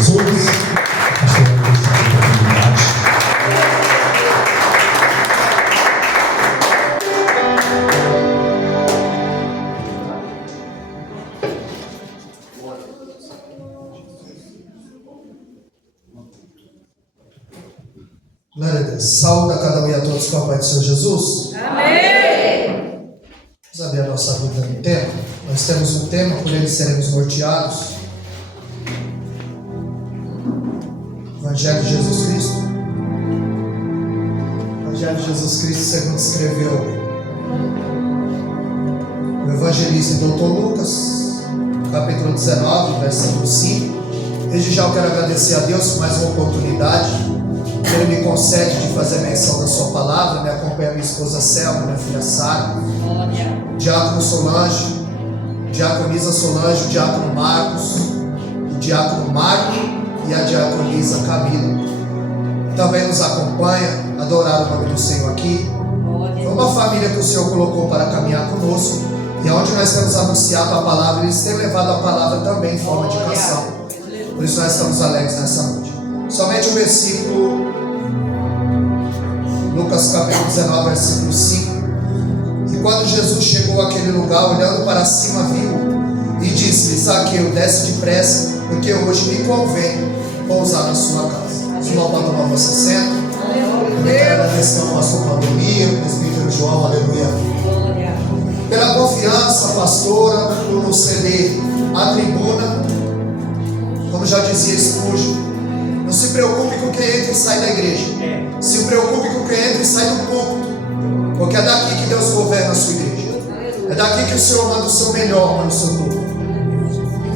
Jesus. Glória a Deus. Saúde a cada um e a todos com a paz do Senhor Jesus. Amém. Vamos abrir a nossa vida no tema. Nós temos um tema, por ele seremos norteados. Evangelho de Jesus Cristo. Evangelho de Jesus Cristo, segundo escreveu o evangelista Dr. Lucas, capítulo 19, versículo 5. Desde já eu quero agradecer a Deus por mais uma oportunidade que Ele me concede de fazer menção da sua palavra. Me acompanha minha esposa Selma, minha filha Sara, Diácono Solange, Diaconisa Solange, o Diácono Marcos, o Diácono Marco e a Diaconisa Camila. Também nos acompanha, adorar o nome do Senhor aqui. É uma família que o Senhor colocou para caminhar conosco, e onde nós temos anunciado a palavra, eles têm levado a palavra também em forma de canção. Por isso nós estamos alegres nessa noite. Somente o versículo Lucas capítulo 19, versículo 5. E quando Jesus chegou àquele lugar, olhando para cima, viu e disse-lhe: Zaqueu, desce depressa, porque hoje me convém pousar na sua casa. Vamos voltar para o nosso assento. Também quero agradecer ao pastor Pandemia, o presbítero João, aleluia, pela confiança, pastora, por nos ceder a tribuna. Como já dizia Spurgeon, não se preocupe com quem entra e sai da igreja. Se preocupe com quem entra e sai do púlpito, porque é daqui que Deus governa a sua igreja. É daqui que o Senhor manda o seu melhor para o seu povo.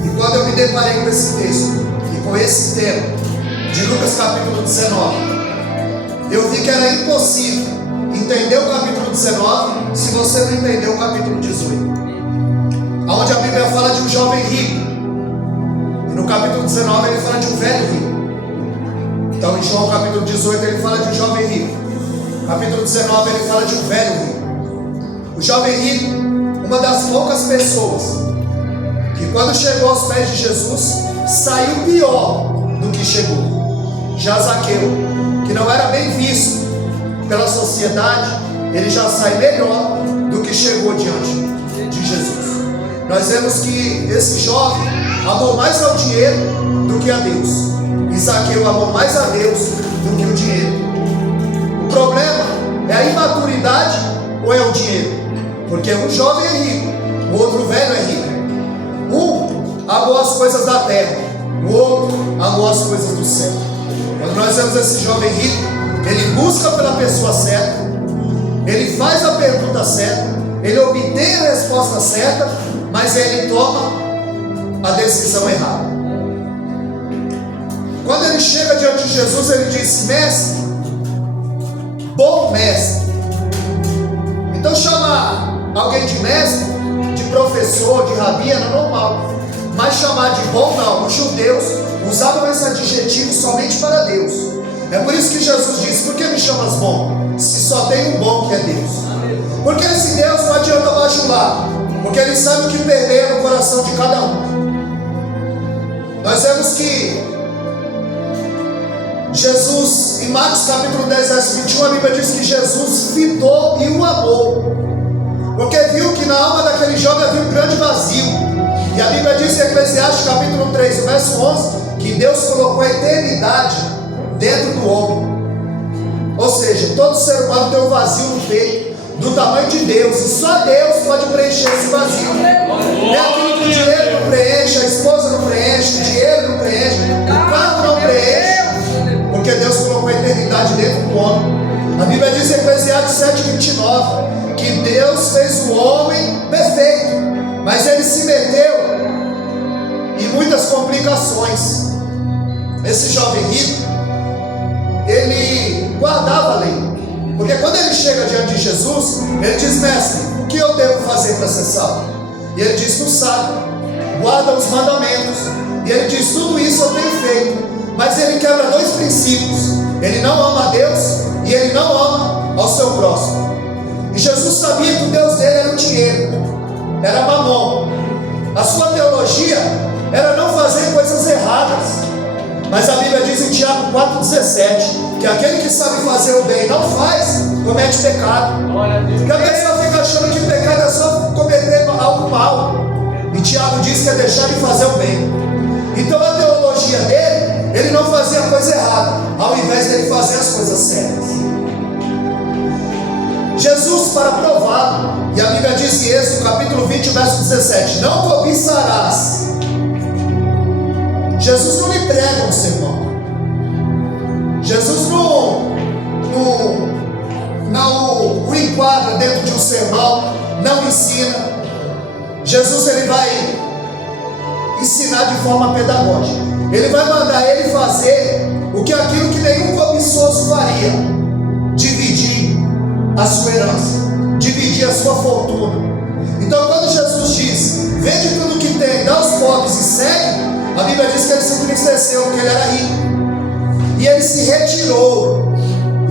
E quando eu me deparei com esse texto e com esse tema de Lucas capítulo 19, eu vi que era impossível entender o capítulo 19 se você não entender o capítulo 18, onde a Bíblia fala de um jovem rico, e no capítulo 19 ele fala de um velho rico. Então em João capítulo 18 ele fala de um jovem rico, no capítulo 19 ele fala de um velho rico. O jovem rico, uma das poucas pessoas que quando chegou aos pés de Jesus saiu pior do que chegou. Já Zaqueu, que não era bem visto pela sociedade, ele já sai melhor do que chegou diante de Jesus. Nós vemos que esse jovem amou mais ao dinheiro do que a Deus, e Zaqueu amou mais a Deus do que o dinheiro. O problema é a imaturidade ou é o dinheiro? Porque um jovem é rico, o outro velho é rico. Um amou as coisas da terra, o outro amou as coisas do céu. Quando nós vemos esse jovem rico, ele busca pela pessoa certa, ele faz a pergunta certa, ele obtém a resposta certa, mas ele toma a decisão errada. Quando ele chega diante de Jesus, ele diz: mestre, bom mestre. Então chamar alguém de mestre, de professor, de rabi era normal, mas chamar de bom não. Os judeus usavam esse adjetivo somente para Deus. É por isso que Jesus disse: por que me chamas bom, se só tem um bom que é Deus? Porque esse Deus não adianta bajular, porque Ele sabe o que perder no coração de cada um. Nós vemos que Jesus, em Marcos capítulo 10, verso 21, a Bíblia diz que Jesus fitou e o amou, porque viu que na alma daquele jovem havia um grande vazio. E a Bíblia diz em Eclesiastes capítulo 3, verso 11, que Deus colocou a eternidade dentro do homem. Ou seja, todo ser humano tem um vazio no peito, do tamanho de Deus, e só Deus pode preencher esse vazio. É aquilo que o dinheiro não preenche, a esposa não preenche, o dinheiro não preenche, o carro não preenche, porque Deus colocou a eternidade dentro do homem. A Bíblia diz em Eclesiastes 7:29 que Deus fez o homem perfeito, mas ele se meteu em muitas complicações. Esse jovem rico, ele guardava a lei, porque quando ele chega diante de Jesus, ele diz: mestre, o que eu devo fazer para ser salvo? E ele diz: tu sabe, guarda os mandamentos. E ele diz: tudo isso eu tenho feito. Mas ele quebra dois princípios: ele não ama a Deus e ele não ama ao seu próximo. E Jesus sabia que o Deus dele era o dinheiro, era Mamon. A sua teologia era não fazer coisas erradas, Mas a Bíblia diz em Tiago 4,17 que aquele que sabe fazer o bem e não faz, comete pecado. Porque a pessoa fica achando que pecado é só cometer algo mal. E Tiago diz que é deixar de fazer o bem. Então a teologia dele, ele não fazia a coisa errada, ao invés dele fazer as coisas certas. Jesus, para prová-lo, e a Bíblia diz em Êxodo capítulo 20, verso 17: não cobiçarás. Jesus não lhe prega um sermão. Jesus não o enquadra dentro de um sermão, não ensina. Jesus, ele vai ensinar de forma pedagógica. Ele vai mandar ele fazer aquilo que nenhum cobiçoso faria: dividir a sua herança, dividir a sua fortuna. Então quando Jesus diz: vende tudo que tem, dá aos pobres e segue, a Bíblia diz que ele se entristeceu porque ele era rico e ele se retirou.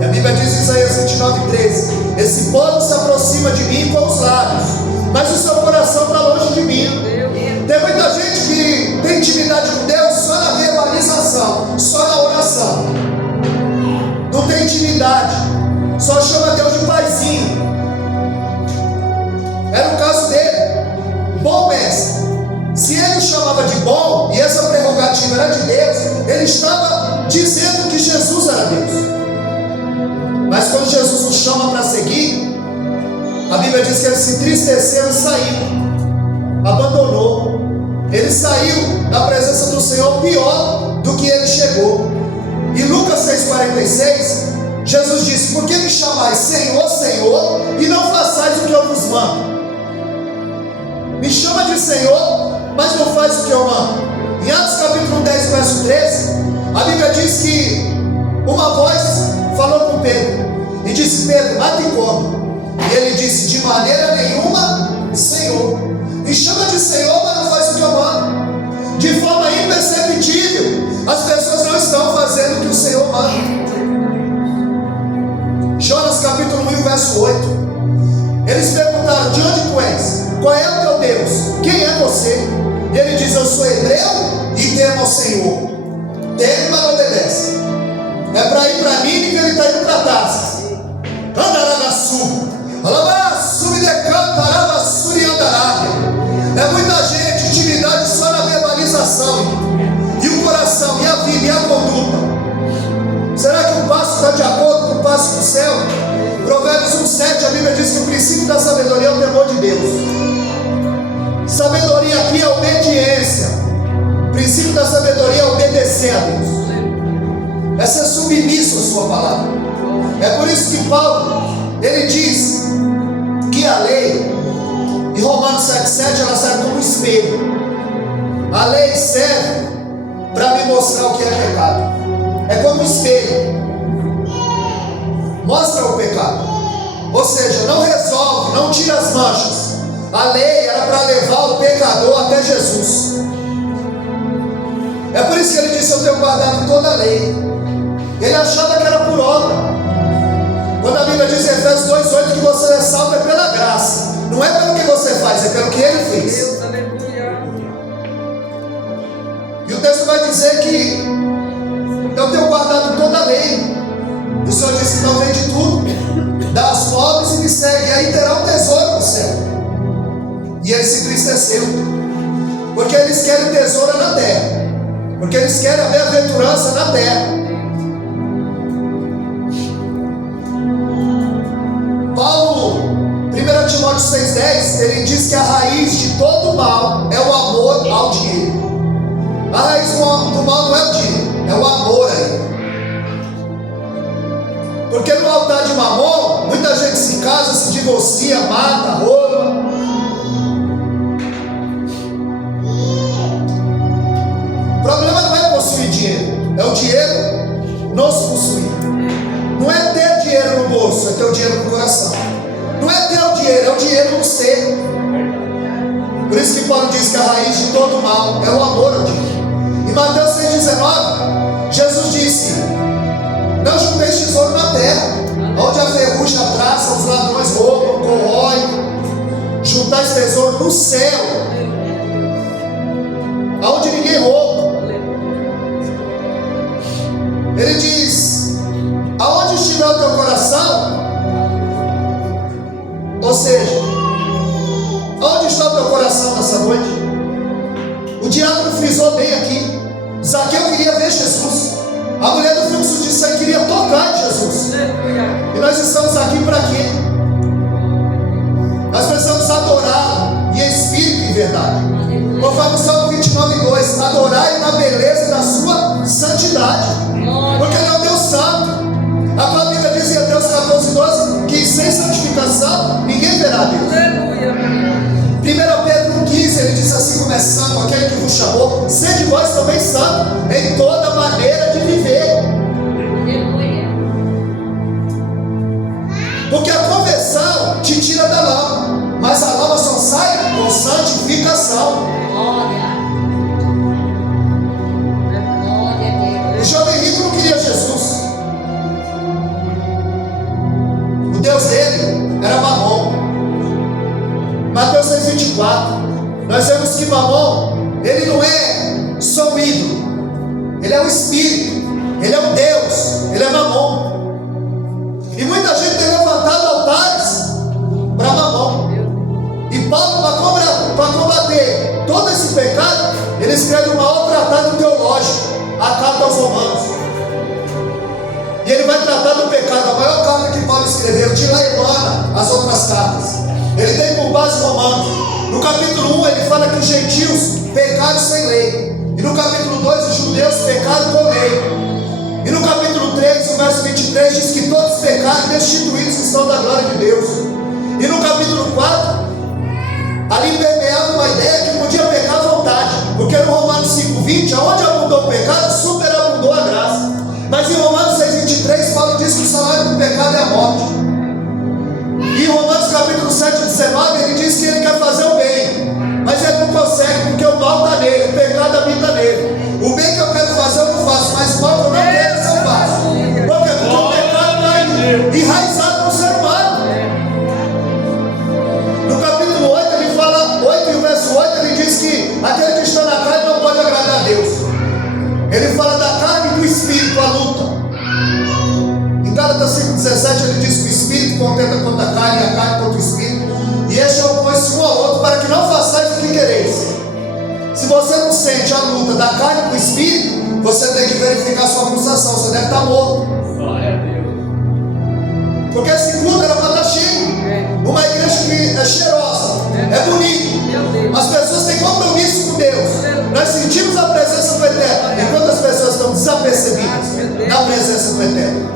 E a Bíblia diz em Isaías 29:13: esse povo se aproxima de mim com os lábios, mas o seu coração está longe de mim. Tem muita gente que tem intimidade com Deus só na verbalização, só na oração. Não tem intimidade, só chama Deus de paizinho. Era o caso dele, bom mestre. Se ele o chamava de bom, e essa prerrogativa era de Deus, ele estava dizendo que Jesus era Deus. Mas quando Jesus o chama para seguir, a Bíblia diz que ele se entristeceu e saiu, abandonou. Ele saiu da presença do Senhor pior do que ele chegou. E Lucas 6,46, Jesus disse: por que me chamais Senhor, Senhor, e não façais o que eu vos mando? Me chama de Senhor, mas não faz o que eu mando. Em Atos capítulo 10, verso 13, a Bíblia diz que uma voz falou com Pedro e disse: Pedro, mata e come. E ele disse: de maneira nenhuma, Senhor. Me chama de Senhor, mas não faz o que eu mando. De forma imperceptível, as pessoas não estão fazendo o que o Senhor manda. Jonas capítulo 1, verso 8. Eles perguntaram: de onde tu és? Qual é o teu Deus? Quem é você? E ele diz: eu sou hebreu e temo ao Senhor. Teme, mas não obedece. É para ir para Nínive, ele está indo para Tarsis. Andaragaçu, Alabassu, me decanta, Arabassu e Andarábia. É muita gente, intimidade só na verbalização, e o coração, e a vida, e a conduta. Será que o passo está de acordo com o passo do céu? Provérbios 1,7, a Bíblia diz que o princípio da sabedoria é o temor de Deus. Sabedoria aqui é obediência. O princípio da sabedoria é obedecer a Deus, é ser submisso à sua palavra. É por isso que Paulo, ele diz que a lei, em Romanos 7,7, ela serve como espelho. A lei serve para me mostrar o que é pecado. É como um espelho, mostra o pecado, ou seja, não resolve, não tira as manchas. A lei era para levar o pecador até Jesus. É por isso que ele disse: eu tenho guardado toda a lei. Ele achava que era por obra, quando a Bíblia diz em Efésios 2,8 que você é salvo é pela graça. Não é pelo que você faz, é pelo que ele fez. E o texto vai dizer que eu tenho guardado toda a lei. O Senhor disse: então vende tudo, dá aos pobres e me segue, e aí terá um tesouro no céu. E ele se entristeceu, porque eles querem tesouro na terra, porque eles querem a bem-aventurança na terra. Paulo, 1 Timóteo 6,10, ele diz que a raiz de todo mal é o amor ao dinheiro. A raiz do mal não é o dinheiro, é o amor a ele. Porque no altar de Mamon, muita gente se casa, se divorcia, mata, rouba. O problema não é possuir dinheiro, é o dinheiro nos possuir. Não é ter dinheiro no bolso, é ter o dinheiro no coração. Não é ter o dinheiro, é o dinheiro no ser. Por isso que Paulo diz que a raiz de todo mal é o amor ao dinheiro. Em Mateus 6,19, Jesus disse: não junteis tesouro na terra, onde a ferrugem, a traça, os ladrões roubam, corroem. Juntais tesouro no céu, aonde ninguém rouba. Ele diz: aonde estiver o teu coração, ou seja, aonde está o teu coração nessa noite? O diabo frisou bem aqui. Zaqueu queria ver Jesus. A mulher do fluxo de sangue queria tocar em Jesus. E nós estamos aqui para quê? Nós precisamos adorar em espírito e em verdade. Conforme o Salmo 29:2, adorai na beleza da sua santidade, porque Ele é o Deus santo. A própria Bíblia diz em Hebreus 14:12 que sem santificação ninguém verá Deus. 1 Pedro 1,15, ele diz assim: como é santo aquele que vos chamou, sede vós também santo em toda maneira de viver. Porque a conversão te tira da lama, mas a lama só sai com santificação. O jovem rico não queria Jesus. O Deus dele era Mamon. Mateus 6:24, nós vemos que Mamon, ele não é só um ídolo, ele é um espírito, ele é um Deus, ele é Mamon. E muita gente tem levantado altares para Mamon. E Paulo, para combater todo esse pecado, ele escreve um maior tratado teológico, a carta aos Romanos. E ele vai tratar do pecado, a maior carta que Paulo escreveu, de lá emana as outras cartas. Ele tem por base Romanos. No capítulo 1 ele fala que os gentios pecaram sem lei. E no capítulo 2 os judeus pecaram com lei. E no capítulo 3, o verso 23 diz que todos pecaram, destituídos estão da glória de Deus. E no capítulo 4, ali permeava uma ideia que podia pecar à vontade. Porque no Romanos 5:20, aonde abundou o pecado, superabundou a graça. Mas em Romanos 6:23, Paulo diz que o salário do pecado é a morte. E em Romanos capítulo 7:19, ele diz que ele quer fazer o bem, mas ele não consegue, porque o mal está nele, o pecado habita nele. O bem que eu quero fazer eu não faço, mas o mal que eu não quero eu não faço. Por quê? Porque o pecado está enraizado no ser humano. No capítulo 8 ele fala, 8 e o verso 8, ele diz que aquele que está na carne não pode agradar a Deus. Ele fala da carne e do espírito, a luta. Em Gálatas 5:17 ele diz que o espírito contenda contra a carne e a carne contra o espírito, e este opõe-se um ao outro para que não façais o que quereis. Se você não sente a luta da carne com o espírito, você tem que verificar a sua pulsação, você deve estar morto. Porque esse culto era para estar cheio. Uma igreja que é cheirosa, é bonita, as pessoas têm compromisso com Deus, nós sentimos a presença do Eterno, enquanto as pessoas estão desapercebidas na presença do Eterno.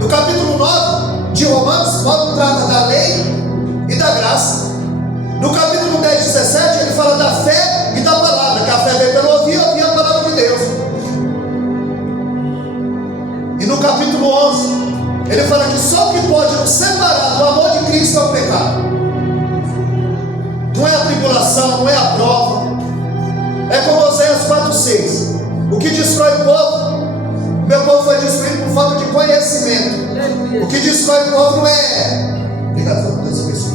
No capítulo 9 de Romanos, Paulo trata da lei e da graça. No capítulo 10:17 ele fala da fé e da palavra, que a fé vem pelo ouvir a palavra de Deus. E no capítulo 11 ele fala que só o que pode nos separar do amor de Cristo é o pecado. Não é a tribulação, não é a prova. É como Oséias 4:6. O que destrói o povo, meu povo foi destruído por falta de conhecimento. O que destrói o povo não é... Obrigado, Deus abençoe.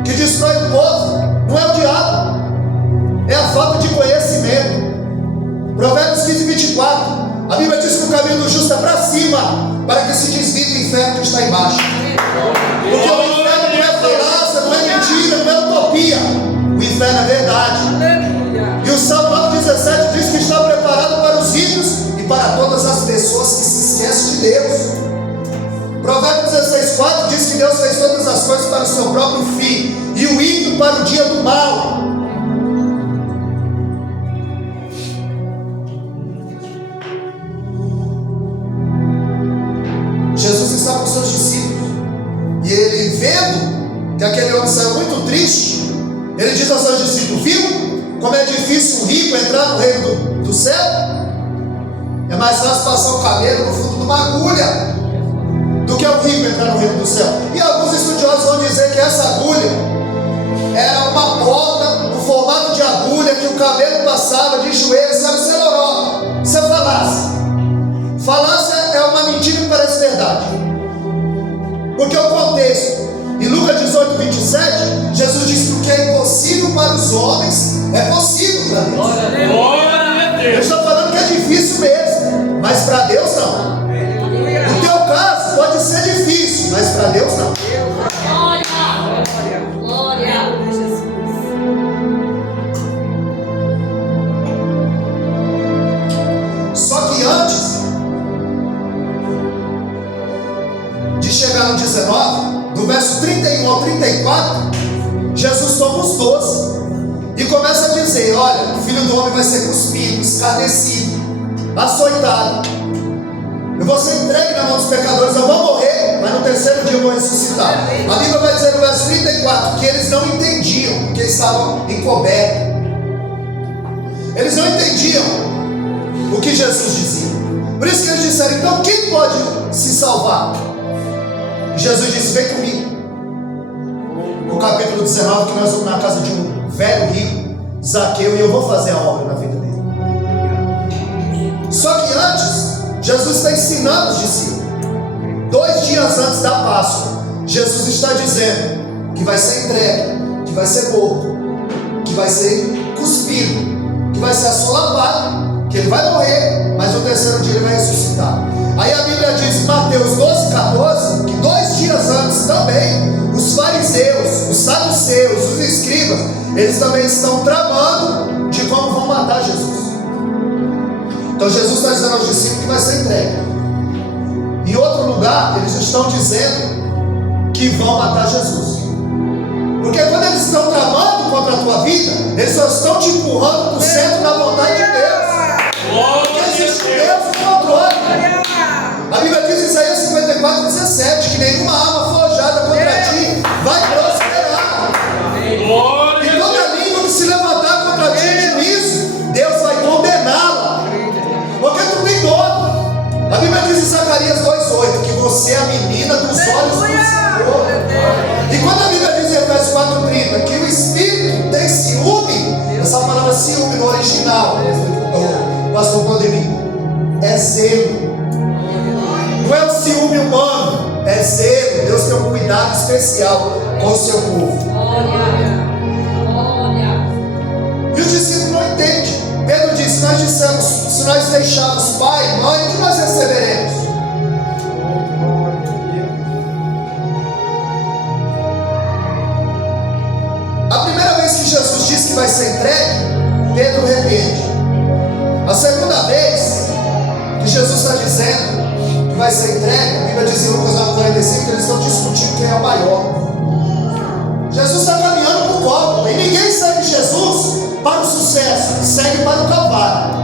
O que destrói o povo não é o diabo, é a falta de conhecimento. Provérbios 15:24. A Bíblia diz que o caminho do justo é para cima, para que se desvie do inferno que está embaixo. Porque o inferno não é falácia, não é mentira, não é utopia. O inferno é verdade. E o Salmo 9:17 diz que está preparado para os ímpios e para todas as pessoas que se esquecem de Deus. Provérbios 16:4 diz que Deus fez todas as coisas para o seu próprio fim, e o ímpio para o dia do mal. Jesus está com seus discípulos, e ele, vendo que aquele homem saiu muito triste, ele diz aos seus discípulos: viu como é difícil um rico entrar no reino do céu? É mais fácil passar o cabelo no fundo de uma agulha do que o rico entrar no reino do céu. E alguns estudiosos vão dizer que essa agulha era uma porta no formato de agulha que o cabelo passava de joelhos, sabe? Isso é loró, isso é falácia. Falácia é uma mentira que parece verdade. Porque o contexto, em Lucas 18:27, Jesus diz que o que é impossível para os homens é possível para Deus. Deus não. Glória. Glória. Só que antes de chegar no 19, do verso 31 ao 34, Jesus toma os 12 e começa a dizer: olha, o Filho do Homem vai ser cuspido, escarnecido, açoitado, eu vou ser entregue na mão dos pecadores, eu vou morrer, mas no terceiro dia eu vou ressuscitar. A Bíblia vai dizer no verso 34 que eles não entendiam, porque estavam encobertos. Eles não entendiam o que Jesus dizia. Por isso que eles disseram: então quem pode se salvar? E Jesus disse: vem comigo. No capítulo 19, que nós vamos na casa de um velho rico, Zaqueu, e eu vou fazer a obra na vida dele. Só que antes, Jesus está ensinando os discípulos. 2 dias antes da Páscoa, Jesus está dizendo que vai ser entregue, que vai ser morto, que vai ser cuspido, que vai ser assolapado, que ele vai morrer, mas no terceiro dia ele vai ressuscitar. Aí a Bíblia diz em Mateus 12:14 que 2 dias antes também, os fariseus, os saduceus, os escribas, eles também estão tramando de como vão matar Jesus. Então Jesus está dizendo aos discípulos que vai ser entregue. Em outro lugar, eles estão dizendo que vão matar Jesus. Porque quando eles estão tramando contra a tua vida, eles só estão te empurrando para o centro da vontade de Deus. Porque existe um Deus no controle. A Bíblia diz em Isaías 54:17 que nenhuma arma forjada contra ti vai prosperar. E toda língua que se levantar contra ti em juízo, Deus vai condená-la. Porque tu tem dono. A Bíblia diz em Zacarias 2:8 que você é a menina dos olhos do Senhor. E quando a Bíblia diz em Efésios 4:30 que o Espírito tem ciúme, essa palavra ciúme no original, o pastor Claudemir, é zelo. Não é o ciúme humano, é zelo. Deus tem um cuidado especial com o seu povo. E os discípulos não entendem. Pedro disse: nós dissemos, se nós deixarmos pai, mãe, o que nós receberemos? A primeira vez que Jesus disse que vai ser entregue, Pedro repreende. A segunda vez que Jesus está dizendo que vai ser entregue, a Bíblia diz em Lucas 9:45 que eles estão discutindo quem é o maior. Jesus está caminhando para o colo, e ninguém segue Jesus para o sucesso, segue para o Calvário.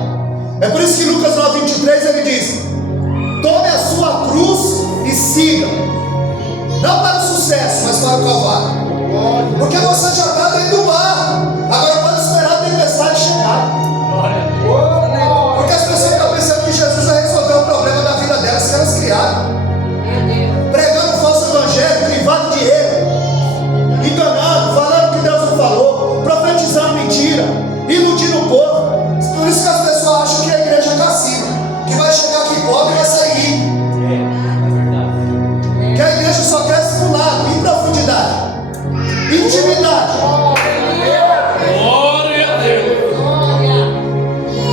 É por isso que em Lucas 9:23 ele diz: tome a sua cruz e siga, não para o sucesso, mas para o Calvário. Porque você já está dentro do mar, agora pode esperar a tempestade chegar. Porque as pessoas estão pensando que Jesus vai resolver o problema da vida delas que elas criaram, pregando um falso evangelho, privado de erro, enganando, falando que Deus não falou, profetizando mentira, iludindo o povo. Por isso que as pessoas acham que a igreja é cassino, que vai chegar aqui pobre e vai sair rico. Que a igreja só cresce para o lado, em profundidade, intimidade. Glória a Deus.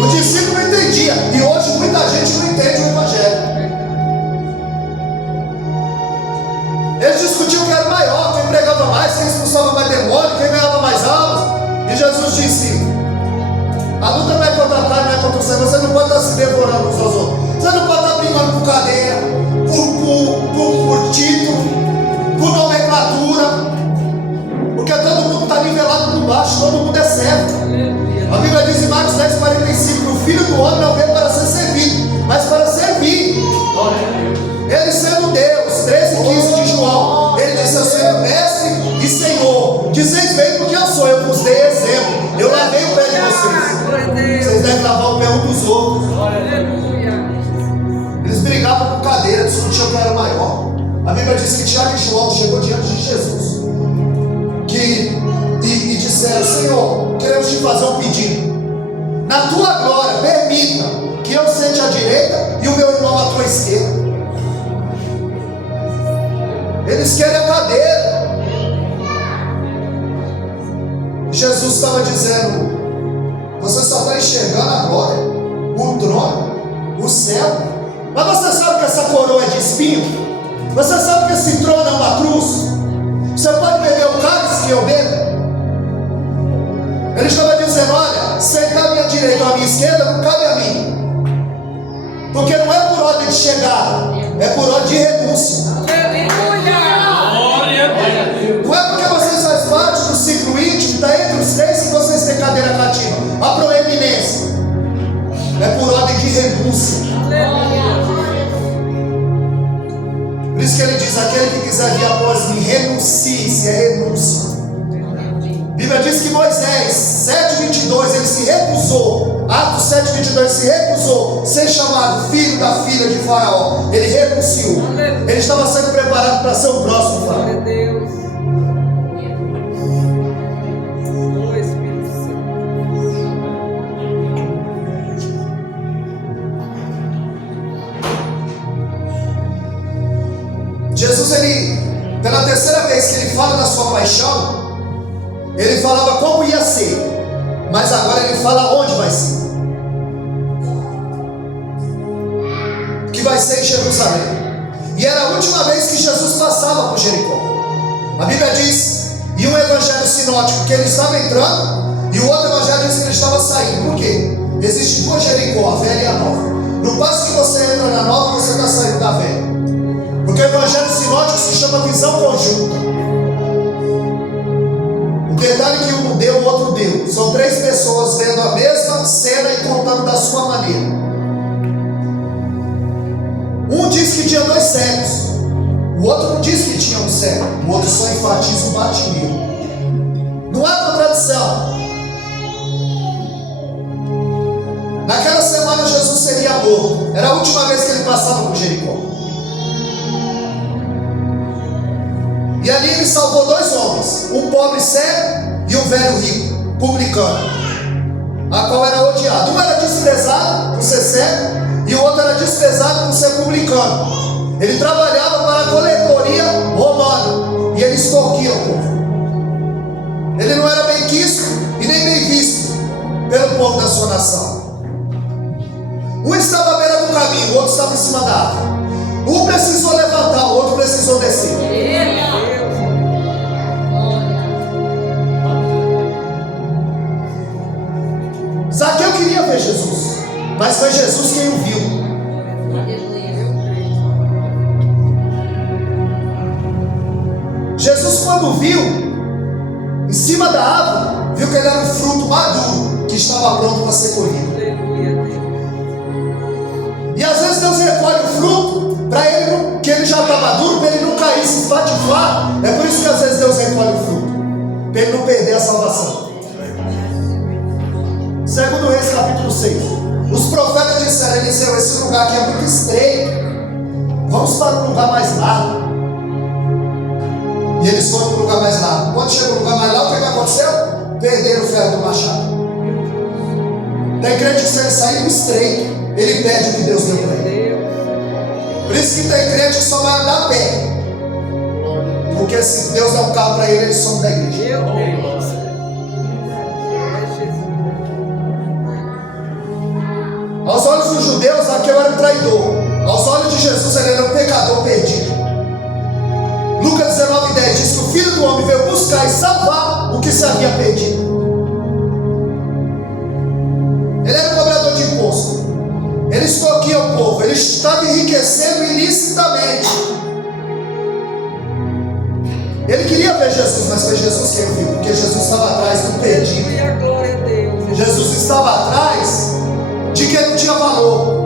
O discípulo não entendia, e hoje muita gente não entende o evangelho. Eles discutiam quem era maior, quem pregava mais, quem expulsava mais demônio, quem ganhava mais almas. E Jesus disse: a luta não é contra a carne, não é contra o sangue. Você não pode estar se devorando uns aos outros. Você não pode estar brigando por cadeira, por título, por nomenclatura. Porque todo mundo está nivelado por baixo, todo mundo é servo. A Bíblia diz em Marcos 10:45 que o Filho do Homem não veio para ser servido, mas para servir. Ele sendo Deus, 13:15 de João, ele disse: eu sou mestre e Senhor. Dizeis bem porque eu sou, eu vos dei exemplo. Eu lavei o pé de vocês. Vocês devem lavar o pé um dos outros. Eles brigavam por cadeira, discutiam quem era o maior. A Bíblia diz que Tiago e João chegou diante de Jesus e disseram: Senhor, queremos te fazer um pedido. Na tua glória, permita que eu sente à direita e o meu irmão à tua esquerda. Eles querem a cadeira. Jesus estava dizendo: você só está enxergando a glória, o trono, o céu. Mas você sabe que essa coroa é de espinho? Você sabe que esse trono é uma que eu bebo? Ele estava dizendo: olha, sentar à minha direita ou à minha esquerda não cabe a mim. Porque não é por ordem de chegada, é por ordem de renúncia. Não é porque vocês fazem parte do ciclo íntimo, está entre os três, que vocês têm cadeira cativa. A proeminência é por ordem de renúncia. Por isso que ele diz: aquele que quiser vir após mim, renuncie-se, é renúncia. A Bíblia diz que Moisés, 7:22, ele se recusou. Atos 7:22, se recusou ser chamado filho da filha de Faraó. Ele renunciou. Ele estava sendo preparado para ser o próximo Faraó. Jesus, ele, pela terceira vez que ele fala da sua paixão, ele falava como ia ser, mas agora ele fala onde vai ser. Que vai ser em Jerusalém. E era a última vez que Jesus passava por Jericó. A Bíblia diz, e um evangelho sinótico, que ele estava entrando, e o outro evangelho diz que ele estava saindo. Por quê? Existem duas Jericó, a velha e a nova. No passo que você entra na nova, você está saindo da velha. Porque o evangelho sinótico se chama visão conjunta. O detalhe que um deu, o outro deu. São três pessoas vendo a mesma cena e contando da sua maneira. Um diz que tinha 2 cegos, o outro não diz que tinha um cego, o outro só enfatiza o batimento. Não há contradição. Naquela semana Jesus seria morto. Era a última vez que ele passava por Jericó. E ali ele salvou 2 homens, um pobre cego e um velho rico, publicano, a qual era odiado. Um era desprezado por ser cego e o outro era desprezado por ser publicano. Ele trabalhava para a coletoria romana e ele extorquia o povo. Ele não era bem quisto e nem bem visto pelo povo da sua nação. Um estava à beira do caminho, o outro estava em cima da árvore. Um precisou levantar, o outro precisou descer. Zaqueu queria ver Jesus, mas foi Jesus quem o viu. Jesus, quando viu, em cima da árvore, viu que ele era um fruto maduro, que estava pronto para ser colhido. E às vezes Deus recolhe o fruto, para ele não, que ele já está maduro, para ele não cair, se espatifar. É por isso que às vezes Deus recolhe o fruto, para ele não perder a salvação. Segundo Reis capítulo 6, os profetas disseram: Eliseu, esse lugar aqui é muito estreito, vamos para um lugar mais largo. E eles foram para um lugar mais largo. Quando chegou no lugar mais largo, o que aconteceu? Perderam o ferro do machado. Tem crente que se ele sair do estreito, ele perde o que Deus deu para ele. Por isso que tem crente que só vai andar a pé, porque se Deus dá um carro para ele, ele some da igreja. Aos olhos dos judeus, Zaqueu era um traidor. Aos olhos de Jesus, ele era um pecador perdido. Lucas 19:10 diz que o Filho do Homem veio buscar e salvar o que se havia perdido. Ele era um cobrador de imposto. Ele extorquia o povo. Ele estava enriquecendo ilicitamente. Ele queria ver Jesus, mas foi Jesus quem o viu, porque Jesus estava atrás do perdido. Jesus estava atrás de quem não tinha valor.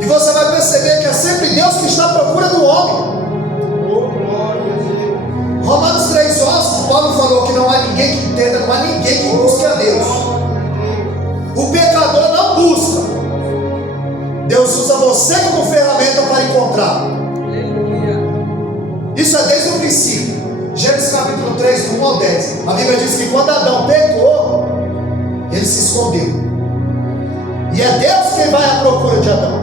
E você vai perceber que é sempre Deus que está à procura do homem. Romanos 3:11, Paulo falou que não há ninguém que entenda, não há ninguém que busque a Deus. O pecador não busca. Deus usa você como ferramenta para encontrar. Isso é desde o princípio. Gênesis capítulo 3, do 1 ao 10. A Bíblia diz que quando Adão pecou, ele se escondeu. E é Deus quem vai à procura de Adão.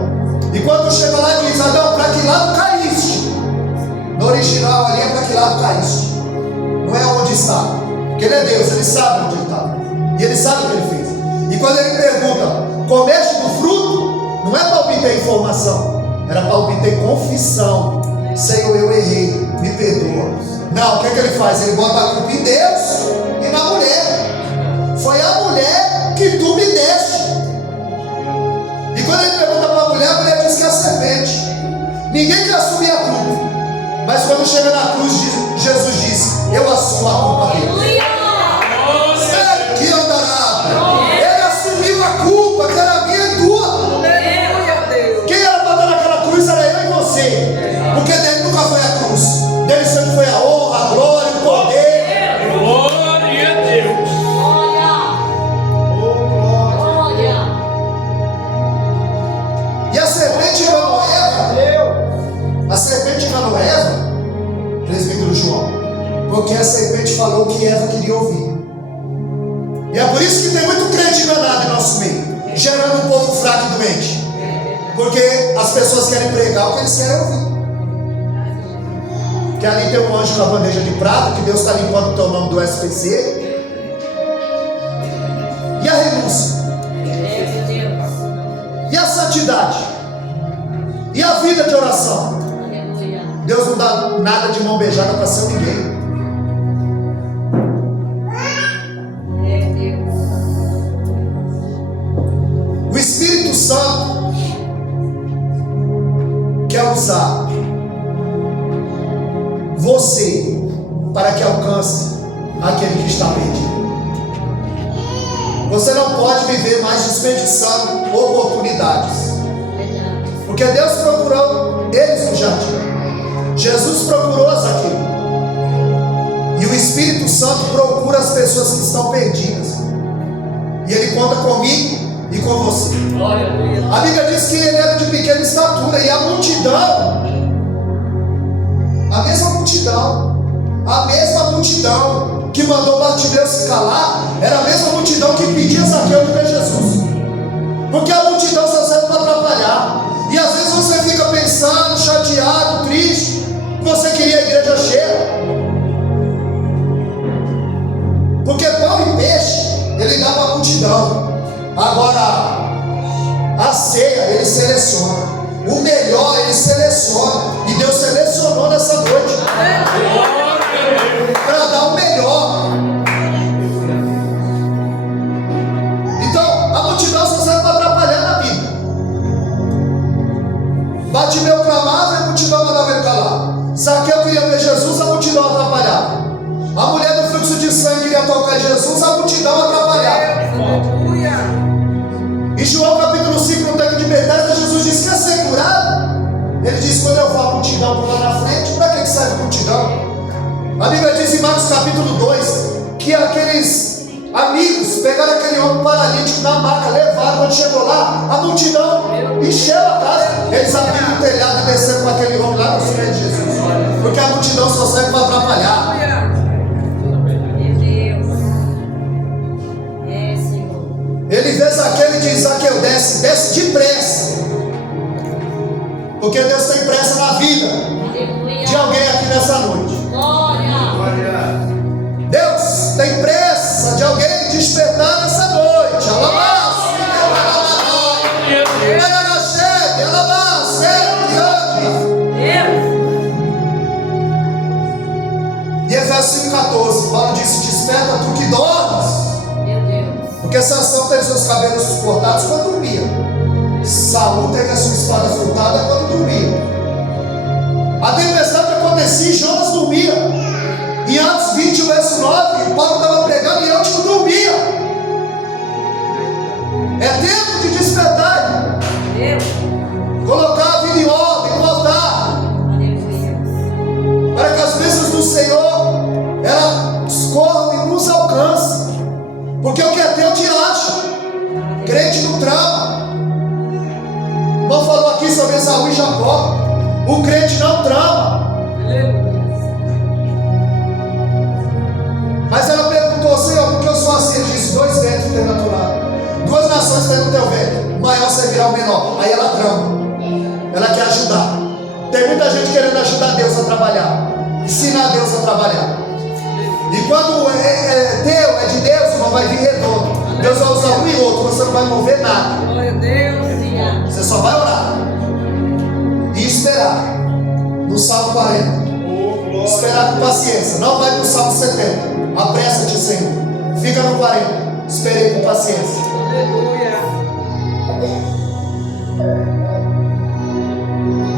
E quando chega lá, ele diz: Adão, para que lado caíste? No original ali é para que lado caíste. Não é onde está. Porque ele é Deus, ele sabe onde ele está. E ele sabe o que ele fez. E quando ele pergunta: comeste do fruto? Não é para obter informação, era para obter confissão. Senhor, eu errei, me perdoa. Não, o que ele faz? Ele bota a culpa em Deus e na mulher. Foi a mulher que tu me deste. E quando ele pergunta para a mulher diz que é a serpente. Ninguém quer assumir a culpa. Mas quando chega na cruz, Jesus diz: eu assumo a culpa dele. Que andará. Ele assumiu a culpa, que era minha e tua. Quem era para estar naquela cruz era eu e você. Porque dele nunca foi a cruz. Dele sempre foi a honra, a glória, o poder. Glória a Deus. E a serpente enganou Eva. A serpente enganou Eva, presbítero João, porque a serpente falou que Eva queria ouvir. E é por isso que tem muito crente enganado em nosso meio, gerando um povo fraco e doente. Porque as pessoas querem pregar o que eles querem ouvir. Que ali tem um anjo com a bandeja de prata, que Deus está limpando o teu nome do SPC. E a renúncia? E a santidade? E a vida de oração? Deus não dá nada de mão beijada para ser ninguém. O Espírito Santo quer usar você para que alcance aquele que está perdido. Você não pode viver mais desperdiçando oportunidades, porque Deus procurou eles no jardim. Jesus procurou Zaqueu, e o Espírito Santo procura as pessoas que estão perdidas, e Ele conta comigo e com você. A Bíblia diz que ele era de pequena estatura, e a mesma multidão que mandou Bartimeu se calar, era a mesma multidão que pedia Zaqueu de ver Jesus. Porque a multidão só serve para atrapalhar. E às vezes você fica pensando, chateado, triste, você queria a igreja cheia. Porque pão e peixe ele dá para a multidão. Agora a ceia ele seleciona. O melhor ele seleciona. E Deus selecionou nessa noite para dar o melhor. Então a multidão só serve para atrapalhar na Bíblia. Bartimeu clamava e a multidão mandava ele calar. Zaqueu queria ver Jesus, a multidão atrapalhava. A mulher do fluxo de sangue queria tocar em Jesus, a multidão atrapalhava. Em João capítulo 5, no tanque de Betesda, Jesus disse: quer ser curado? Ele disse: quando eu vou a multidão por lá na frente, para que serve a multidão? A Bíblia diz em Marcos capítulo 2 que aqueles amigos pegaram aquele homem paralítico na maca, levaram. Quando chegou lá, a multidão encheu a casa. Eles abriram o telhado e desceram com aquele homem lá nos pés de Jesus, porque a multidão só serve para atrapalhar. Ele vê Zaqueu e diz: Zaqueu, desce, desce depressa, porque Deus tem pressa na vida de alguém aqui nessa noite. Deus tem pressa de alguém despertar nessa noite. E Efésios 5,14, Paulo disse: desperta tu que dormes. Porque Sansão teve seus cabelos cortados quando dormia. Saul teve a sua espada furtada quando dormia. A tempestade acontecia e Jonas dormia. Em Atos 20, verso 9, Paulo estava pregando e Eutico dormia. É tempo de despertar. Colocar a vida em ordem, voltar. Para que as bênçãos do Senhor elas corram e nos alcancem. Porque o que é teu te acha. Crente não trama. Não falou aqui sobre Esaú e Jacó. O crente não trama. Mas ela perguntou: Senhor, por que eu sou assim? Ele disse: dois ventos tem natural. Duas nações têm no teu vento. O maior servirá ao menor. Aí ela trama. Ela quer ajudar. Tem muita gente querendo ajudar Deus a trabalhar. Ensinar Deus a trabalhar. E quando é de Deus, não vai vir redondo. Deus vai usar um e outro, você não vai mover nada. Você só vai orar e esperar no Salmo 40. Oh, glória. Esperar com paciência. Não vai para o Salmo 70. Apressa-te, Senhor. Fica no 40. Esperei com paciência. Aleluia.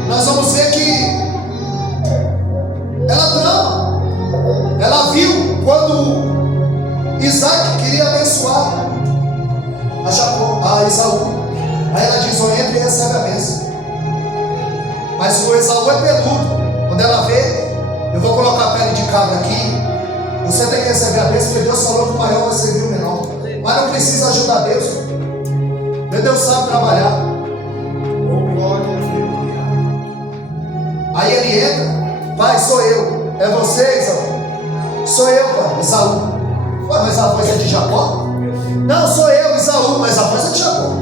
Nós vamos ver que ela trama. Ela viu quando Isaac queria abençoar a Esaú. Aí ela diz: entra e recebe a bênção. Mas o Esaú é peludo. Quando ela vê, eu vou colocar a pele de cabra aqui. Você tem que receber a bênção, porque Deus falou que o maior vai servir o menor. Mas não precisa ajudar Deus. Deus sabe trabalhar. Oh, glória. Aí ele entra: pai, sou eu. É você, Esaú? Sou eu, pai, Esaú. Ué, mas a voz é de Jacó? Não, sou eu, Esaú, mas a voz é de Jacó.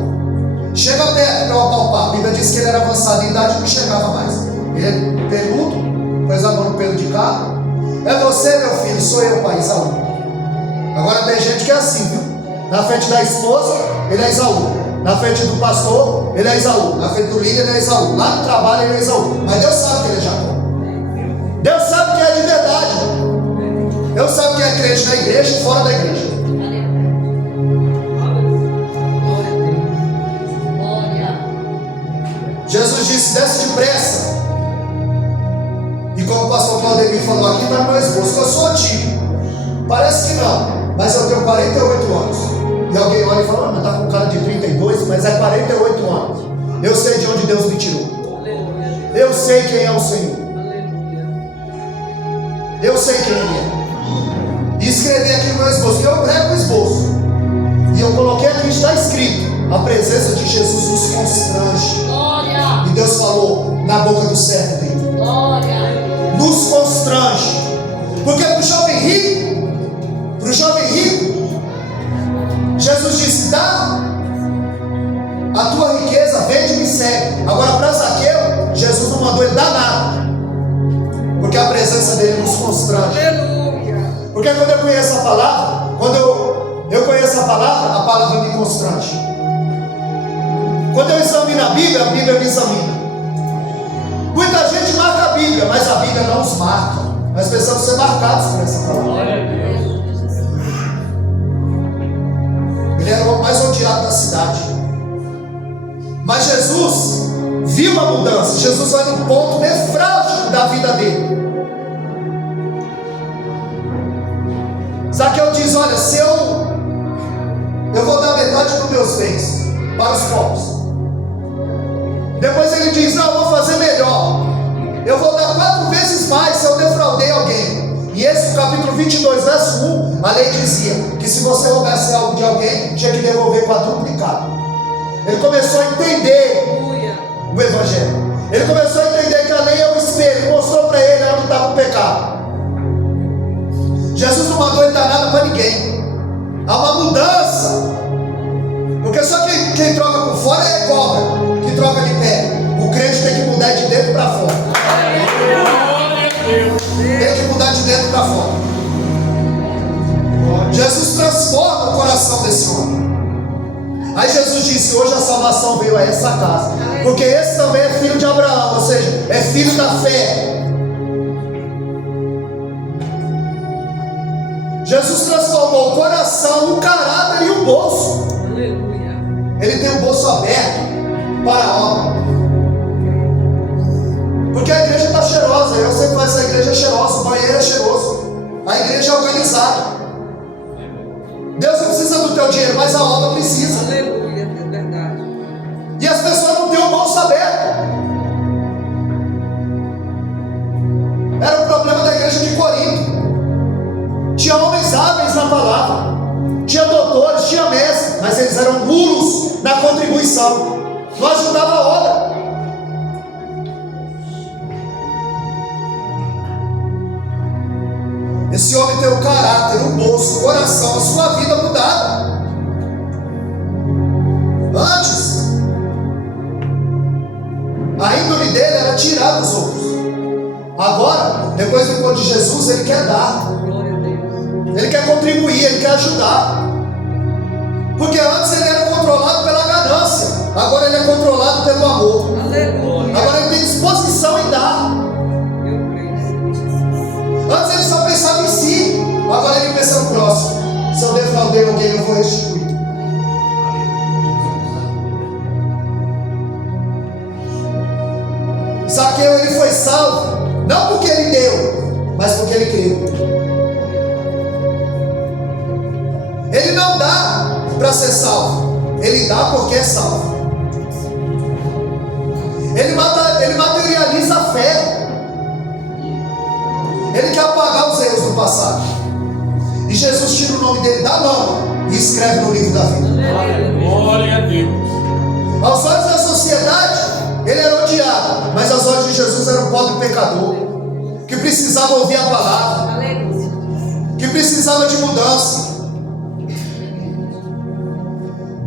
Chega perto para eu apalpar. A Bíblia diz que ele era avançado em idade e não chegava mais. Ele é peludo, pôs a mão no pelo de cabra. É você, meu filho? Sou eu, pai, Esaú. Agora tem gente que é assim, viu? Na frente da esposa, ele é Esaú. Na frente do pastor, ele é Esaú. Na frente do líder, ele é Esaú. Lá no trabalho, ele é Esaú. Mas Deus sabe que ele é Jacó. Deus sabe que é de verdade. Deus sabe que é crente na igreja e fora da igreja. Jesus disse: desce depressa. E como o pastor Claudemir falou aqui, está no meu esposo, que eu sou antigo. Parece que não, mas eu tenho 48 anos. E alguém olha e fala: mas está com cara de 32, mas é 48 anos. Eu sei de onde Deus me tirou. Eu sei quem é o Senhor. Eu sei quem Ele é. E escrevi aqui no meu esboço. E eu prego o esboço. E eu coloquei aqui, está escrito: a presença de Jesus nos constrange. Glória. E Deus falou na boca do servo dele: Glória. nos constrange. Porque para o jovem rico, Jesus disse: dá a tua riqueza, vende e me segue. Agora para Zaqueu, Jesus não mandou ele dar nada, porque a presença dele nos constrange. Aleluia. Porque quando eu conheço a palavra, quando eu conheço a palavra me constrange. Quando eu examino a Bíblia me examina. Muita gente marca a Bíblia, mas a Bíblia não os marca. Nós precisamos ser marcados por essa palavra. Glória a Deus. Ele era o mais odiado da cidade. Mas Jesus viu a mudança. Jesus vai no ponto nefrálgico da vida dele. Zaqueu diz: olha, se eu vou dar metade dos meus bens para os pobres. Depois ele diz: não, eu vou fazer melhor. Eu vou dar 4 vezes mais se eu defraudei alguém. E esse, no capítulo 22, verso 1, a lei dizia que se você roubasse algo de alguém, tinha que devolver quadruplicado. Ele começou a entender o Evangelho. Ele começou a entender que a lei é o espelho. Mostrou para ele onde estava o pecado. Jesus não mandou ele dar nada para ninguém. Há uma mudança. Porque só quem troca por fora é cobra, que troca de pé. O crente tem que mudar de dentro para fora. Tem que mudar de dentro para fora. Jesus transforma o coração desse homem. Aí Jesus disse: hoje a salvação veio a essa casa, porque esse também é filho de Abraão, ou seja, é filho da fé. Jesus transformou o coração, o caráter e o bolso. Aleluia. Ele tem o bolso aberto para a obra. Porque a igreja está cheirosa. Eu sei que essa igreja é cheirosa, o banheiro é cheiroso, a igreja é organizada. Deus não precisa do teu dinheiro, mas a obra precisa. Aleluia, é verdade. E as pessoas não têm o bolso aberto. Era o problema da igreja de Corinto. Tinha homens hábeis na palavra, tinha doutores, tinha mestres, mas eles eram nulos na contribuição. Não ajudava a obra. Esse homem tem o caráter, o bolso, o coração, a sua vida mudada. Antes, a índole dele era tirar dos outros. Agora, depois do encontro de Jesus, ele quer dar. Glória a Deus. Ele quer contribuir, ele quer ajudar. Porque antes ele era controlado pela ganância. Agora ele é controlado pelo amor. Aleluia. Agora ele tem disposição em dar. Agora ele pensa no próximo. Se eu defraudei alguém, eu vou restituir. Zaqueu, ele foi salvo, não porque ele deu, mas porque ele creu. Ele não dá para ser salvo, ele dá porque é salvo. Ele materializa a fé. Ele quer apagar os erros do passado. E Jesus tira o nome dele da mão e escreve no livro da vida. Glória a Deus. Aos olhos da sociedade, ele era odiado, mas aos olhos de Jesus era um pobre pecador que precisava ouvir a palavra, que precisava de mudança.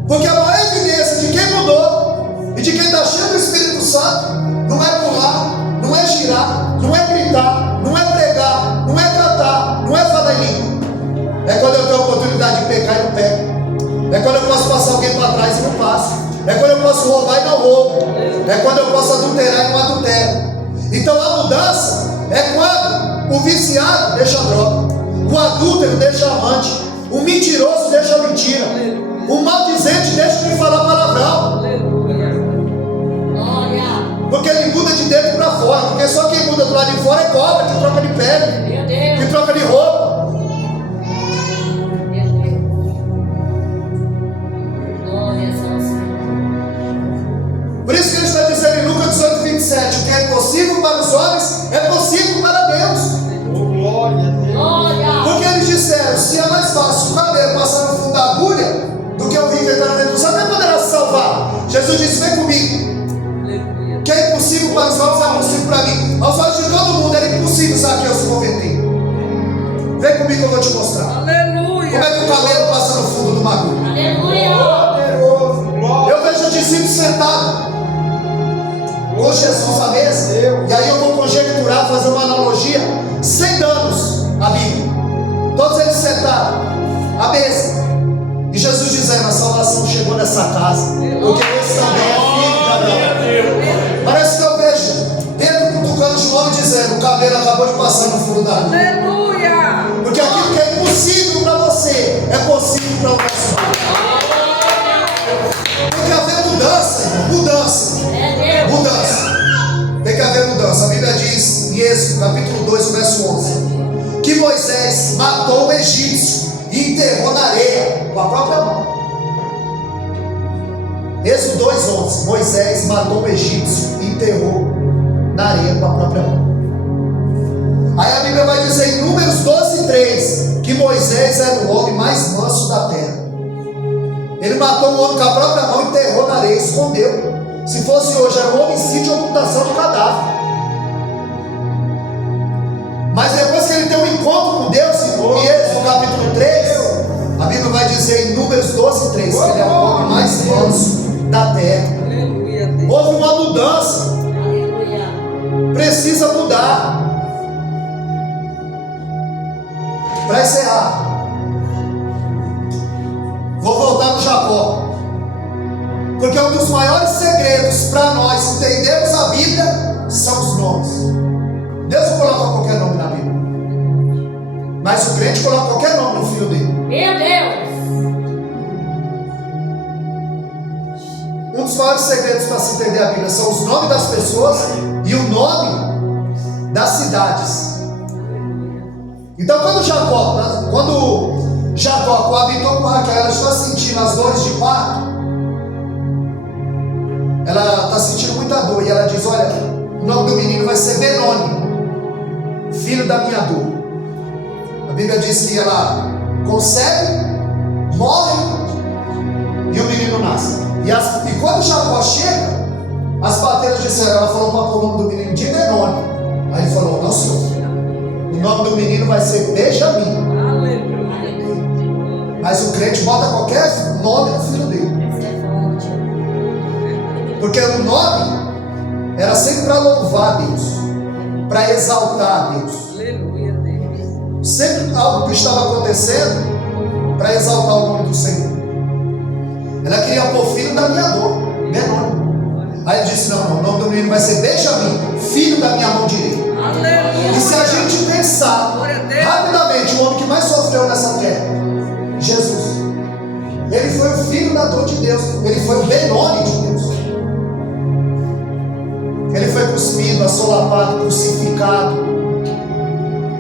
Porque a maior evidência de quem mudou e de quem está cheio do Espírito Santo não é pular, não é girar, não é gritar, não é pregar, não é cantar, não é falar em língua. É quando eu tenho a oportunidade de pecar e não pego. É quando eu posso passar alguém para trás e não passo. É quando eu posso roubar e não roubo. É quando eu posso adulterar e não adultero. Então a mudança é quando o viciado deixa a droga, o adúltero deixa a amante, o mentiroso deixa a mentira, o maldizente deixa de falar palavrão. Porque ele muda de dentro para fora. Porque só quem muda do lado de fora é cobra, que troca de pele, que troca de roupa. Por isso que ele está dizendo em Lucas 18:27: o que é impossível para os homens é possível para Deus. Glória a Deus. Porque eles disseram: se é mais fácil o camelo passar no fundo da agulha do que o rico entrar dentro do céu, quem poderá se salvar? Jesus disse: vem comigo. O que é impossível para os homens é possível para mim. Aos olhos de todo mundo era impossível Zaqueu se converter. Vem comigo que eu vou te mostrar. Aleluia. Como é que o camelo passa no fundo de uma agulha? Poderoso. Glória. Eu vejo o discípulo sentado com Jesus à mesa, e aí eu vou conjecturar, fazer uma analogia, sem danos à Bíblia. Todos eles sentados à mesa, e Jesus dizendo: a salvação chegou nessa casa, porque esse também é filho de Abraão. Parece que eu vejo Pedro cutucando João e dizendo: o cabelo acabou de passar no fundo da agulha. Aleluia. Porque aquilo que é impossível para você é possível para o nosso Deus. Tem que haver mudança, irmão. Mudança. Tem que haver mudança. A Bíblia diz em Êxodo, capítulo 2, verso 11, que Moisés matou o egípcio e enterrou na areia com a própria mão. Êxodo 2:11, Moisés matou o egípcio e enterrou na areia com a própria mão. Aí a Bíblia vai dizer em Números 12:3 que Moisés era o homem mais manso da terra. Ele matou um homem com a própria mão, enterrou na areia, escondeu. Se fosse hoje, era um homicídio ou ocultação de cadáver. Mas depois que ele tem um encontro com Deus, em Êxodo capítulo 3, a Bíblia vai dizer em Números 12:3 que ele é o homem mais manso da terra. Aleluia. Houve uma mudança. Precisa mudar. Para encerrar, vou voltar no Jacó, porque um dos maiores segredos para nós entendermos a Bíblia são os nomes. Deus não coloca qualquer nome na Bíblia, mas o crente coloca qualquer nome no filho dele. Meu Deus! Um dos maiores segredos para se entender a Bíblia são os nomes das pessoas e o nome das cidades. Então quando Jacó coabitou com Raquel, ela está sentindo as dores de parto, ela está sentindo muita dor, e ela diz: olha, o nome do menino vai ser Benoni, filho da minha dor. A Bíblia diz que ela concebe, morre e o menino nasce. E quando Jacó chega, as parteiras disseram, ela falou para o nome do menino de Benoni. Aí ele falou: não, senhor, o nome do menino vai ser Benjamim. Aleluia. Mas o crente bota qualquer nome no filho dele, porque o nome era sempre para louvar Deus, para exaltar Deus. Aleluia, Deus. Sempre algo que estava acontecendo para exaltar o nome do Senhor. Ela queria pôr filho da minha dor, Benoni. Aí ele disse: não, o nome do menino vai ser Benjamim, filho da minha mão direita. Aleluia. E se a gente pensar Glória a Deus. rapidamente, o homem que mais sofreu cuidador de Deus. Ele foi o Benoni de Deus. Ele foi cuspido, assolapado, crucificado,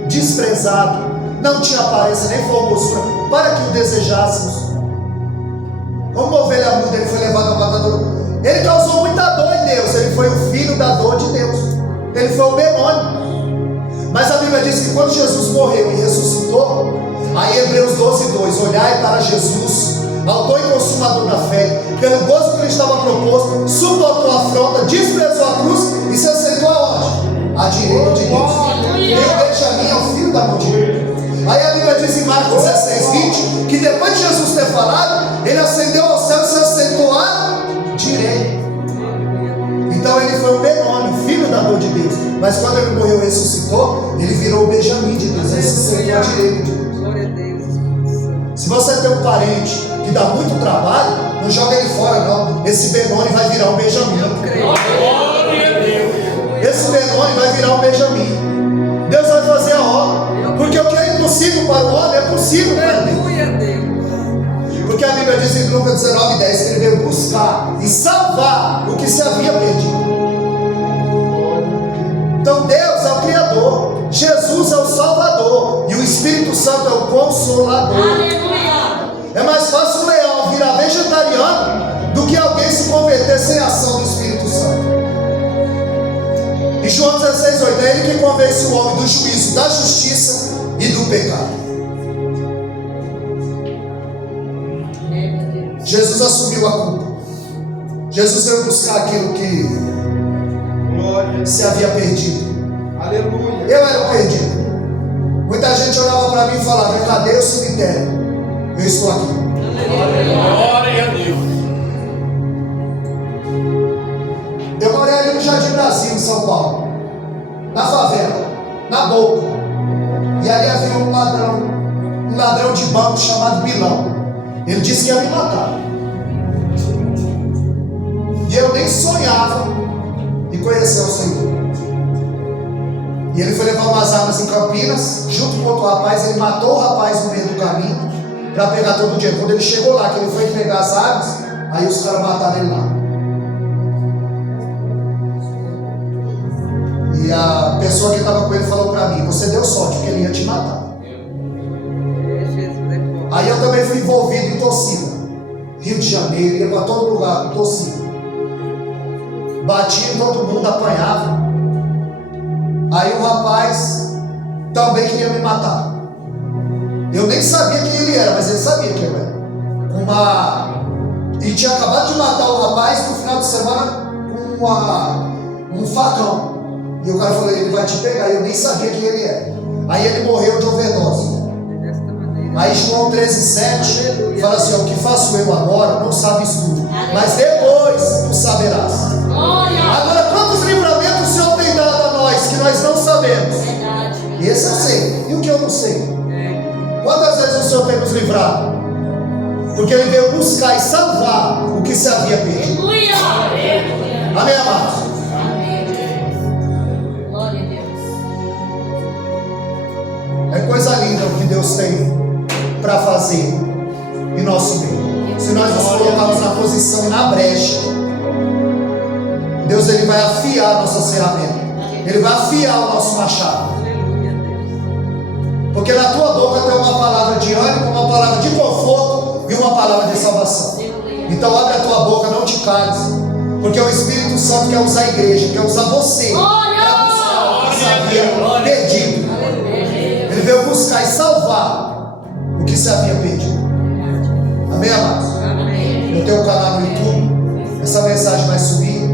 desprezado, não tinha aparência nem formosura para que o desejássemos. Como uma ovelha muda, ele foi levado ao matador. Ele causou muita dor em Deus. Ele foi o filho da dor de Deus. Ele foi o Benoni. Mas a Bíblia diz que quando Jesus morreu e ressuscitou, aí Hebreus 12:2, olhai para Jesus, autor e consumador da fé, pelo gozo que lhe estava proposto, suportou a afronta, desprezou a cruz e se assentou aonde? À direita de Deus. E o Benjamim é o filho da mão direita. Aí a Bíblia diz em Marcos 16:20, que depois de Jesus ter falado, ele ascendeu ao céu e se assentou à direita. Então ele foi o Benoni, o filho da dor de Deus. Mas quando ele morreu e ressuscitou, ele virou o Benjamim de Deus. Ele se assentou à direita de Deus. Glória a Deus. Se você tem um parente que dá muito trabalho, não joga ele fora não. Esse Benoni vai virar um Benjamim. Glória a Deus. Esse Benoni vai virar um Benjamim. Deus vai fazer a obra. Porque o que é impossível para o homem é possível para Deus. Aleluia, Deus. Porque a Bíblia diz em Lucas 19:10 que ele veio buscar e salvar o que se havia perdido. Então Deus é o Criador, Jesus é o Salvador e o Espírito Santo é o Consolador. Aleluia. É mais fácil um leão virar vegetariano do que alguém se converter sem a ação do Espírito Santo. Em João 16:8 é ele que convence o homem do juízo, da justiça e do pecado. Jesus assumiu a culpa. Jesus veio buscar aquilo que Glória. se havia perdido. Aleluia. Eu era o perdido. Muita gente olhava para mim e falava: cadê o cemitério? Eu estou aqui. Glória a Deus. Eu morei ali no Jardim Brasil, em São Paulo, na favela, na Boca. E ali havia um ladrão de banco chamado Bilão. Ele disse que ia me matar. E eu nem sonhava em conhecer o Senhor. E ele foi levar umas armas em Campinas, junto com outro rapaz. Ele matou o rapaz no meio do caminho para pegar todo o dinheiro. Quando ele chegou lá, que ele foi entregar as armas, aí os caras mataram ele lá. E a pessoa que estava com ele falou para mim: você deu sorte, porque ele ia te matar. Aí eu também fui envolvido em torcida. Rio de Janeiro, ia para todo lugar, torcida. Batia em todo mundo, apanhava. Aí o rapaz também queria me matar. Eu nem sabia quem ele era, mas ele sabia quem eu era. E tinha acabado de matar o rapaz no final de semana com um facão. E o cara falou: ele vai te pegar. E eu nem sabia quem ele era. Aí ele morreu de overdose. Aí João 13:7 fala assim: o que faço eu agora não sabes tu, mas depois tu saberás. Agora, quantos livramentos o Senhor tem dado a nós que nós não sabemos? Esse eu sei. E o que eu não sei? Quantas vezes o Senhor tem nos livrado? Porque Ele veio buscar e salvar o que se havia perdido. Amém, amados? Glória a Deus. É coisa linda o que Deus tem para fazer em nosso meio. Se nós nos colocarmos na posição e na brecha, Deus ele vai afiar a nossa ferramenta. Ele vai afiar o nosso machado. Porque na tua boca tem uma palavra de ânimo, uma palavra de conforto e uma palavra de salvação. Então abre a tua boca, não te cales. Porque o Espírito Santo quer usar a igreja, quer usar você para buscar o que se havia perdido. Ele veio buscar e salvar o que se havia perdido. Amém, amados? Eu tenho um canal no YouTube. Essa mensagem vai subir.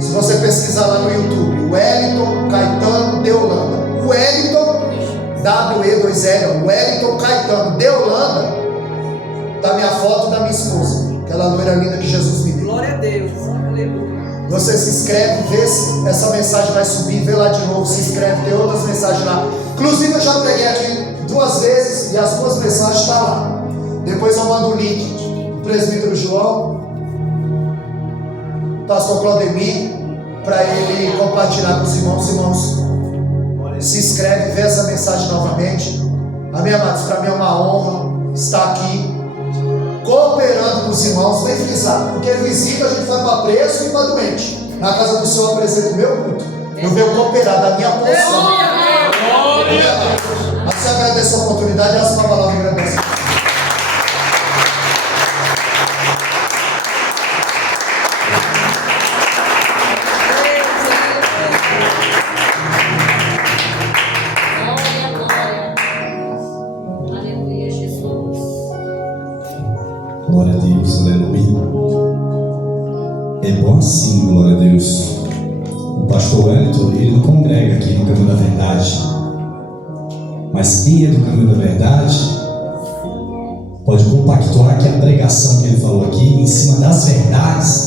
Se você pesquisar lá no YouTube, Wellington Caetano de Holanda. Wellington, W-E-2-L, Wellington Caetano de Holanda. Tá minha foto da minha esposa, aquela loira linda que Jesus me deu. Glória a Deus. Aleluia. Você se inscreve, vê se essa mensagem vai subir, vê lá de novo, se inscreve, tem outras mensagens lá. Inclusive eu já preguei aqui 2 vezes e as 2 mensagens estão lá. Depois eu mando o link do presbítero João, pastor Claudemir, para ele compartilhar com os irmãos. Irmãos, se inscreve, vê essa mensagem novamente. Amém, amados? Para mim é uma honra estar aqui cooperando com os os irmãos, vem frisar, porque visita a gente vai para preso e para doente. Na casa do Senhor eu apresento o meu culto. Eu venho cooperar da minha porção. Glória a Deus. Mas você agradece a oportunidade, as palavras agradecem. Glória, glória. Aleluia, Jesus. Glória a Deus, aleluia. É bom assim, glória a Deus. O pastor Wellington, ele não congrega aqui no Caminho da Verdade. Mas quem é do Caminho da Verdade pode compactuar que a pregação que ele falou aqui, em cima das verdades,